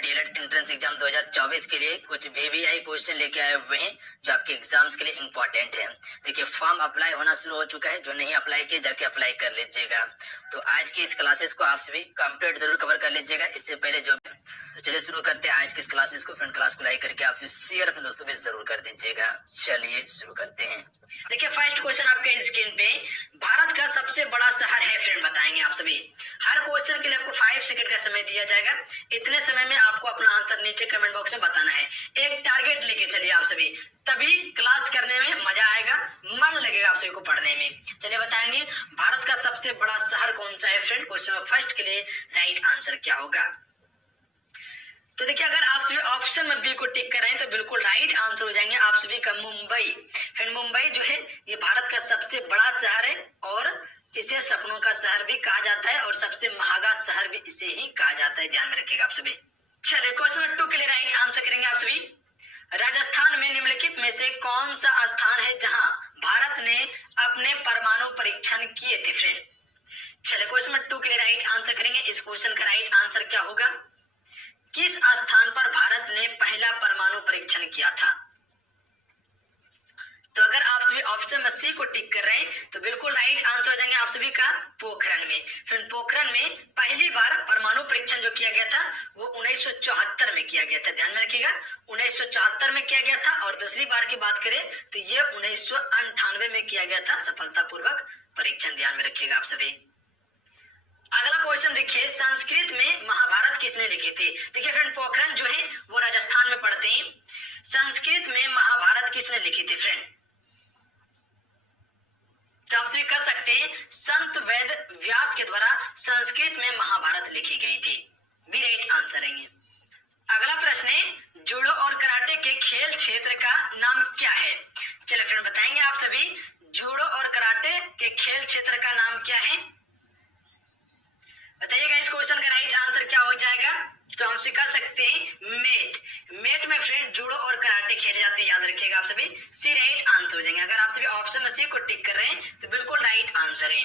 DElEd entrance exam 2024 के लिए कुछ वीवीआई क्वेश्चन लेके आए हुए हैं जो आपके एग्जाम्स के लिए इंपॉर्टेंट है। देखिए फॉर्म अप्लाई होना शुरू हो चुका है, जो नहीं अप्लाई किए जाके अप्लाई कर लीजिएगा। तो आज की इस क्लासेस को आप सभी कंप्लीट जरूर कवर कर लीजिएगा। इससे पहले जो तो चलिए शुरू करते हैं आज की इस क्लासेस को। फ्रेंड क्लास को लाइक करके आप शेयर अपने दोस्तों में जरूर कर दीजिएगा। चलिए शुरू करते हैं। देखिए फर्स्ट क्वेश्चन आपके स्क्रीन पे, भारत का सबसे बड़ा शहर है फ्रेंड, बताएंगे आप सभी। हर क्वेश्चन के लिए आपको 5 सेकंड का समय दिया जाएगा। इतने समय में आपको अपना आंसर नीचे कमेंट बॉक्स में बताना है। एक टारगेट लेके चलिए आप सभी, तभी क्लास करने में मजा आएगा, मन लगेगा आप सभी को पढ़ने में। चलिए बताएंगे भारत का सबसे बड़ा शहर कौन सा है फ्रेंड। क्वेश्चन फर्स्ट के लिए राइट आंसर क्या होगा। तो देखिए अगर आप सभी ऑप्शन में बी को टिक कर रहे हैं तो बिल्कुल राइट आंसर हो जाएंगे आप सभी का मुंबई। फ्रेंड मुंबई जो है ये भारत का सबसे बड़ा शहर है और इसे सपनों का शहर भी कहा जाता है और सबसे महंगा शहर भी इसे ही कहा जाता है, ध्यान में रखिएगा आप सभी। चलिए क्वेश्चन नंबर 2 के लिए राइट आंसर करेंगे आप सभी। राजस्थान में निम्नलिखित में से कौन सा स्थान है जहां भारत ने अपने परमाणु परीक्षण किए थे फ्रेंड। चलिए क्वेश्चन नंबर 2 के लिए राइट आंसर करेंगे। इस क्वेश्चन का राइट आंसर क्या होगा, किस स्थान पर भारत ने पहला परमाणु परीक्षण किया था। तो अगर आप सभी ऑप्शन में सी को टिक कर रहे हैं तो बिल्कुल राइट आंसर हो जाएंगे आप सभी का पोखरण में। फिर पोखरण में पहली बार परमाणु परीक्षण जो किया गया था वो 1974 में किया गया था, ध्यान में रखिएगा। 1974 में किया गया था और दूसरी बार की बात करें तो ये 1998 में किया गया था सफलतापूर्वक परीक्षण, ध्यान में रखिएगा आप सभी। अगला क्वेश्चन देखिए, संस्कृत में महाभारत किसने लिखी थी। देखिए फ्रेंड पोखरण जो है वो राजस्थान में पड़ते हैं। संस्कृत में महाभारत किसने लिखी थी फ्रेंड। तो आप सभी कर सकते हैं संत वेद व्यास के द्वारा संस्कृत में महाभारत लिखी गई थी, बी राइट आंसर है। अगला प्रश्न है, जूडो और कराटे के खेल क्षेत्र का नाम क्या है। चलिए फ्रेंड बताएंगे आप सभी, जूडो और कराटे के खेल क्षेत्र का नाम क्या है, बताइएगा। इस क्वेश्चन का राइट आंसर क्या हो जाएगा। तो हम कह सकते हैं मेट। मेट में फ्रेंड जूडो और कराटे खेले जाते हैं, याद रखिएगा आप सभी। सी राइट आंसर हो जाएंगे। अगर आप सभी ऑप्शन में सी को टिक कर रहे हैं तो बिल्कुल राइट आंसर है।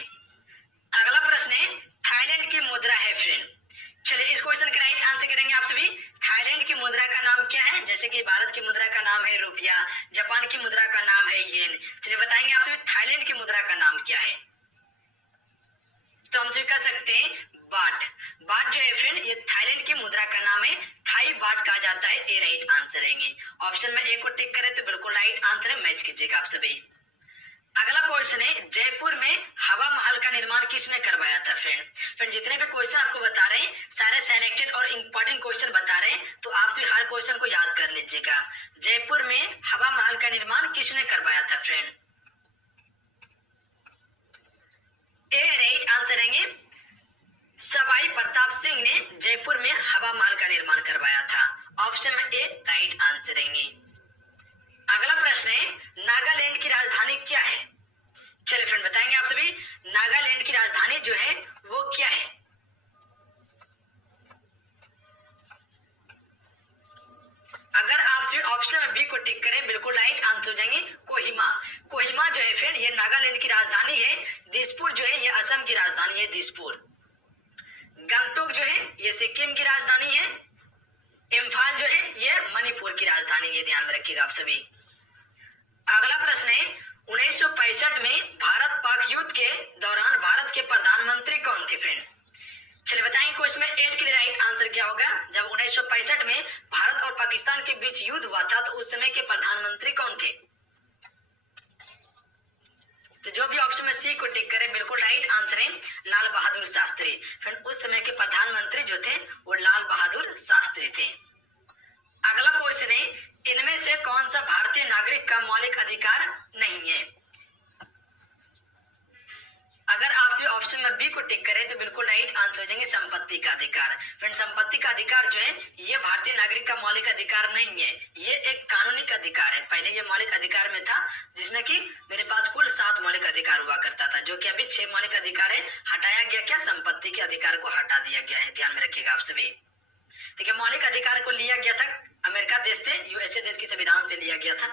अगला प्रश्न है, थाईलैंड की मुद्रा है फ्रेंड। चलिए इस क्वेश्चन का राइट आंसर करेंगे आप सभी। थाईलैंड की मुद्रा का नाम क्या है, जैसे कि भारत की मुद्रा का नाम है रुपया, जापान की मुद्रा का नाम है येन। चलिए बताएंगे आप सभी थाईलैंड की मुद्रा का नाम क्या है। तो हमसे कह सकते हैं बाट। बाट जो है फ्रेंड ये थाईलैंड की मुद्रा का नाम है, थाई बाट कहा जाता है, ए राइट आंसर रहेंगे। ऑप्शन में ए को टिक करें तो बिल्कुल राइट आंसर है, मैच कीजिएगा आप सभी। अगला क्वेश्चन है, जयपुर में हवा महल का निर्माण किसने करवाया था फ्रेंड। जितने भी क्वेश्चन आपको बता रहे हैं सारे सेलेक्टेड और इंपॉर्टेंट क्वेश्चन बता रहे हैं, तो आप सभी हर क्वेश्चन को याद कर लीजिएगा। जयपुर में हवा महल का निर्माण किसने करवाया था फ्रेंड, ए राइट आंसर रहेंगे। सवाई प्रताप सिंह ने जयपुर में हवा महल का निर्माण करवाया था, ऑप्शन में ए राइट आंसर रहेंगे। अगला प्रश्न है, नागालैंड की राजधानी क्या है। चलिए फ्रेंड बताएंगे आप सभी, नागालैंड की राजधानी जो है वो क्या है। अगर आप सभी ऑप्शन में बी को टिक करें बिल्कुल राइट आंसर हो जाएंगे कोहिमा। कोहिमा जो है फ्रेंड ये नागालैंड की राजधानी है। दिसपुर जो है ये असम की राजधानी है, दिसपुर। गंगटोक जो है ये सिक्किम की राजधानी है। इम्फाल जो है ये मणिपुर की राजधानी है, ध्यान में रखिएगा आप सभी। अगला प्रश्न है, 1965 में भारत पाक युद्ध के दौरान भारत के प्रधानमंत्री कौन थे फ्रेंड। चलिए बताएंगे क्वेश्चन में 8 के लिए राइट आंसर क्या होगा। जब 1965 में भारत और पाकिस्तान के बीच युद्ध हुआ था तो उस समय के प्रधानमंत्री कौन थे। तो जो भी ऑप्शन में सी को टिक करें बिल्कुल राइट आंसर है लाल बहादुर शास्त्री। फिर उस समय के प्रधानमंत्री जो थे वो लाल बहादुर शास्त्री थे। अगला क्वेश्चन है, इनमें से कौन सा भारतीय नागरिक का मौलिक अधिकार नहीं है। अगर आप सभी ऑप्शन में बी को टिक करें तो बिल्कुल राइट आंसर हो जाएंगे संपत्ति का अधिकार। फ्रेंड संपत्ति का अधिकार जो है ये भारतीय नागरिक का मौलिक अधिकार नहीं है, ये एक कानूनी अधिकार है। पहले ये मौलिक अधिकार में था जिसमें कि मेरे पास कुल 7 मौलिक अधिकार हुआ करता था, जो कि अभी 6 मौलिक अधिकार है। हटाया गया, क्या संपत्ति के अधिकार को हटा दिया गया है, ध्यान में रखिएगा आप सभी। ठीक है, मौलिक अधिकार को लिया गया था अमेरिका देश से, यूएसए देश की संविधान से लिया गया था।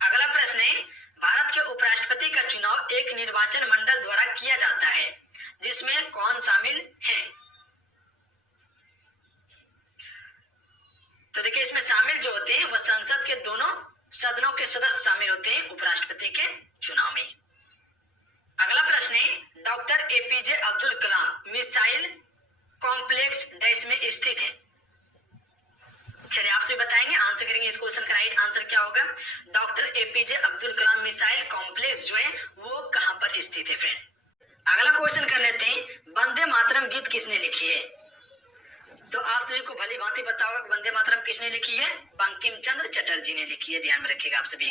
अगला प्रश्न है, भारत के उपराष्ट्रपति का चुनाव एक निर्वाचन मंडल द्वारा किया जाता है जिसमें कौन शामिल है। तो देखिए इसमें शामिल जो होते हैं वह संसद के दोनों सदनों के सदस्य शामिल होते हैं उपराष्ट्रपति के चुनाव में। अगला प्रश्न है doctor APJ Abdul Kalam missile complex dash में स्थित है। चलिए आपसे बताएंगे, आंसर करेंगे इस क्वेश्चन का राइट आंसर क्या होगा। Doctor APJ Abdul Kalam missile complex जो है वो कहां पर स्थित है फ्रेंड। अगला क्वेश्चन कर लेते हैं, वंदे मातरम गीत किसने लिखी है। तो आप सभी को भली भांति पता होगा वंदे मातरम किसने लिखी है, बंकिम चंद्र चटर्जी ने लिखी है, ध्यान में रखिएगा आप सभी।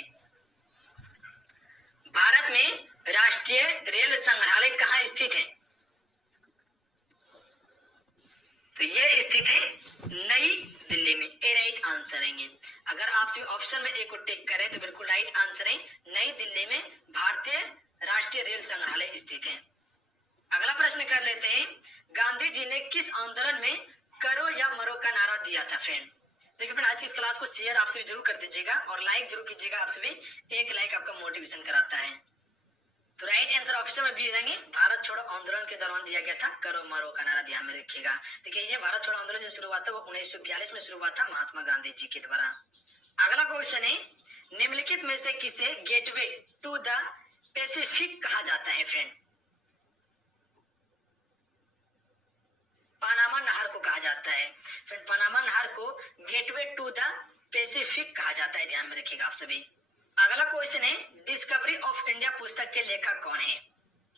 भारत में राष्ट्रीय रेल संग्रहालय कहाँ स्थित है। तो ये स्थित है नई दिल्ली में, ए राइट आंसर है। अगर आप सभी ऑप्शन में ए को टिक करें तो बिल्कुल राइट आंसर है, नई दिल्ली में भारतीय राष्ट्रीय रेल संग्रहालय स्थित है। अगला प्रश्न कर लेते हैं, गांधी जी ने किस आंदोलन में करो या मरो का नारा दिया था फ्रेंड। देखिए फ्रेंड आज की इस क्लास को शेयर आप सभी जरूर कर दीजिएगा और लाइक जरूर कीजिएगा, आप सभी एक लाइक आपका मोटिवेशन कराता है। तो राइट आंसर ऑप्शन में भी हो जाएंगे, भारत छोड़ो आंदोलन के दौरान दिया गया था करो मरो का नारा, ध्यान में रखिएगा। देखिए ये भारत छोड़ो आंदोलन जो शुरू हुआ था वो 1942 में शुरू हुआ था महात्मा गांधी जी के द्वारा। अगला क्वेश्चन है, निम्नलिखित में से किसे गेटवे टू द पैसिफिक कहा जाता है फ्रेंड। पनामा नहर को कहा जाता है फ्रेंड, पनामा नहर को गेटवे टू द पैसिफिक कहा जाता है, ध्यान में रखिएगा आप सभी। अगला क्वेश्चन है, डिस्कवरी ऑफ इंडिया पुस्तक के लेखक कौन है।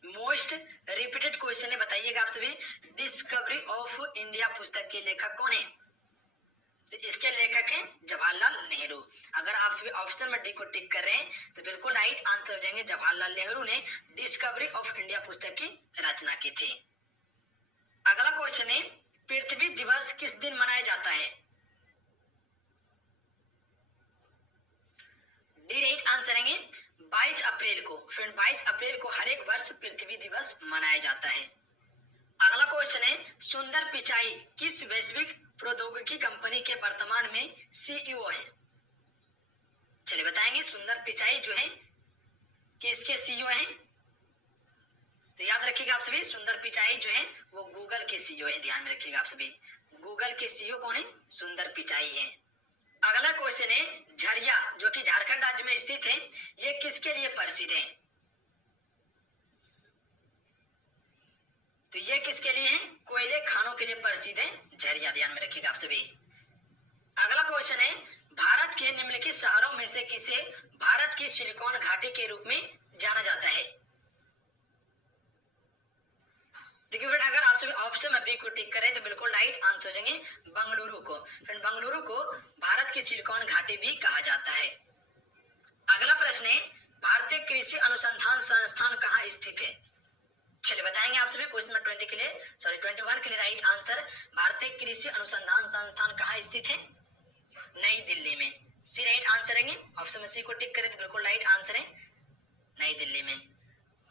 मोस्ट रिपीटेड क्वेश्चन है, बताइएगा आप सभी, डिस्कवरी ऑफ इंडिया पुस्तक के लेखक कौन है। तो इसके लेखक हैं जवाहरलाल नेहरू। अगर आप सभी ऑप्शन में डी को टिक कर रहे हैं तो बिल्कुल राइट आंसर हो जाएंगे, जवाहरलाल नेहरू ने डिस्कवरी ऑफ इंडिया पुस्तक की रचना की थी। अगला क्वेश्चन है, पृथ्वी दिवस किस दिन मनाया जाता है। डी राइट आंसर है 22 अप्रैल को फ्रेंड, 22 अप्रैल को हर एक वर्ष पृथ्वी दिवस मनाया जाता है। अगला क्वेश्चन है, सुंदर पिचाई किस वैश्विक प्रौद्योगिकी कंपनी के वर्तमान में सीईओ है। चलिए बताएंगे, सुंदर पिचाई जो है किसके सीईओ है। तो याद रखिएगा आप सभी, सुंदर पिचाई जो है वो गूगल के सीईओ है, ध्यान में रखिएगा आप सभी। गूगल के सीईओ कौन है, सुंदर पिचाई है। अगला क्वेश्चन है, झरिया जो कि झारखंड राज्य में स्थित है ये किसके लिए प्रसिद्ध है। तो ये किसके लिए है, कोयले खानों के लिए प्रसिद्ध है झरिया, ध्यान में रखिएगा आप सभी। अगला क्वेश्चन है, भारत के निम्नलिखित शहरों में से किसे भारत की सिलिकॉन घाटी के रूप में जाना जाता है। देखिए फ्रेंड अगर आप सभी ऑप्शन में बी को टिक करें तो बिल्कुल राइट आंसर हो जाएंगे बंगलुरु को। फ्रेंड बंगलुरु को भारत की सिलिकॉन घाटी भी कहा जाता है। अगला प्रश्न है, भारतीय कृषि अनुसंधान संस्थान कहाँ स्थित है। चलिए बताएंगे आप सभी, क्वेश्चन नंबर 21 के लिए राइट आंसर, भारतीय कृषि अनुसंधान संस्थान कहाँ स्थित है, नई दिल्ली में, सी राइट आंसर है। ऑप्शन में सी को टिक करें तो बिल्कुल राइट आंसर है, नई दिल्ली में।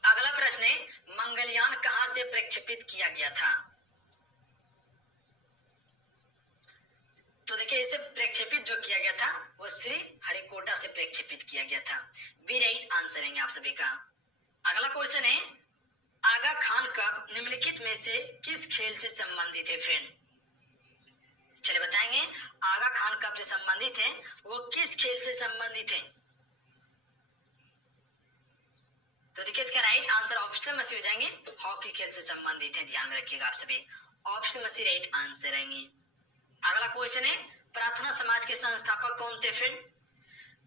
अगला प्रश्न है, मंगलयान कहां से प्रक्षेपित किया गया था। तो देखिए इसे प्रक्षेपित जो किया गया था वो श्री हरिकोटा से प्रक्षेपित किया गया था, बी राइट आंसर है आप सभी का। अगला क्वेश्चन है, आगा खान कप निम्नलिखित में से किस खेल से संबंधित है फ्रेंड। चलिए बताएंगे, आगा खान कप जो संबंधित है वो किस खेल से संबंधित है। तो देखिए इसका राइट आंसर ऑप्शन में से हो जाएंगे, हॉकी खेल से संबंधित है, ध्यान में रखिएगा आप सभी, ऑप्शन में से राइट आंसर रहेंगे। अगला क्वेश्चन है, प्रार्थना समाज के संस्थापक कौन थे फ्रेंड।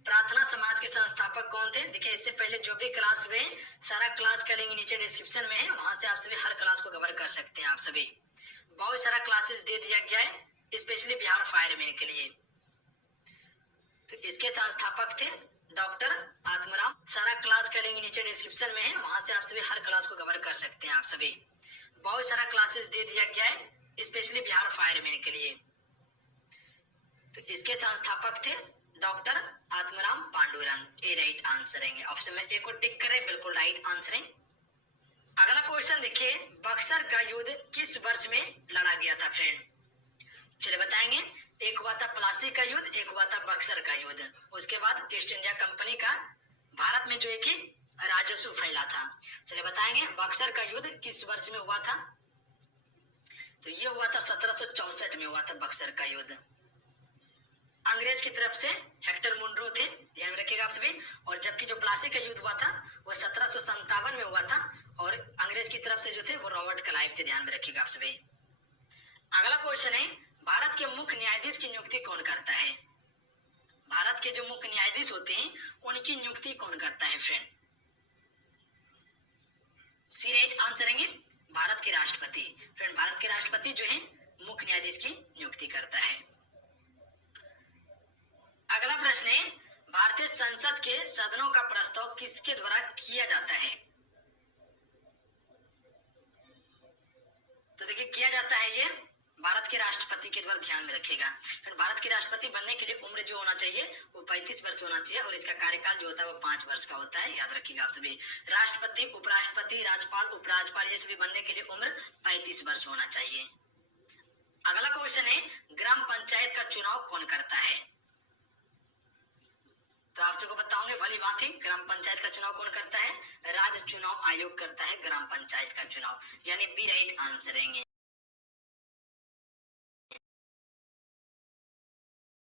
प्रार्थना समाज के संस्थापक कौन थे। देखिए इससे पहले जो भी क्लास हुए सारा क्लास का लिंक नीचे डिस्क्रिप्शन में है, वहां से आप सभी हर क्लास को कवर कर सकते हैं। आप सभी बहुत सारा क्लासेस दे दिया गया है स्पेशली बिहार फायरमैन के लिए। तो इसके संस्थापक थे डॉक्टर आत्माराम, सारा क्लास का लिंक नीचे डिस्क्रिप्शन में है, वहां से आप सभी हर क्लास को कवर कर सकते हैं। आप सभी बहुत सारा क्लासेस दे दिया गया है स्पेशली बिहार फायरमैन के लिए। तो इसके संस्थापक थे डॉक्टर आत्माराम पांडुरंग, ए राइट आंसर है। ऑप्शन में ए को टिक करें, बिल्कुल राइट आंसर है। अगला क्वेश्चन देखिए, बक्सर का युद्ध किस वर्ष में लड़ा गया था फ्रेंड। चलिए बताएंगे, एक हुआ था प्लासी का युद्ध, एक हुआ था बक्सर का युद्ध। उसके बाद ईस्ट इंडिया कंपनी का भारत में जो है कि राजस्व फैला था। चलिए बताएंगे, बक्सर का युद्ध किस वर्ष में हुआ था। तो ये हुआ था 1764 में हुआ था बक्सर का युद्ध। अंग्रेज की तरफ से हेक्टर मुनरो थे, ध्यान में रखिएगा आप सभी। और जबकि जो प्लासी का युद्ध हुआ था वो 1757 में हुआ था और अंग्रेज की तरफ से जो थे वो रॉबर्ट क्लाइव थे, ध्यान में रखिएगा आप सभी। अगला क्वेश्चन है, भारत के मुख्य न्यायाधीश की नियुक्ति कौन करता है? भारत के जो मुख्य न्यायाधीश होते हैं उनकी नियुक्ति कौन करता है फ्रेंड? सी राइट आंसर है भारत के राष्ट्रपति। फ्रेंड भारत के राष्ट्रपति जो है मुख्य न्यायाधीश की नियुक्ति करता है। अगला प्रश्न है, भारतीय संसद के सदनों का प्रस्ताव किसके द्वारा किया जाता है? तो देखिए किया जाता है ये भारत के राष्ट्रपति के द्वारा, ध्यान में रखिएगा। भारत के राष्ट्रपति बनने के लिए उम्र जो होना चाहिए वो 35 वर्ष होना चाहिए और इसका कार्यकाल जो होता है वो 5 वर्ष का होता है, याद रखिएगा आप सभी। राष्ट्रपति, उपराष्ट्रपति, राज्यपाल, उपराज्यपाल ये सभी बनने के लिए उम्र 35 वर्ष होना चाहिए। अगला क्वेश्चन है, ग्राम पंचायत का चुनाव कौन करता है? तो आप सबको बताओगे भली बात ही, ग्राम पंचायत का चुनाव कौन करता है? राज्य चुनाव आयोग करता है ग्राम पंचायत का चुनाव, यानी बी राइट आंसर है।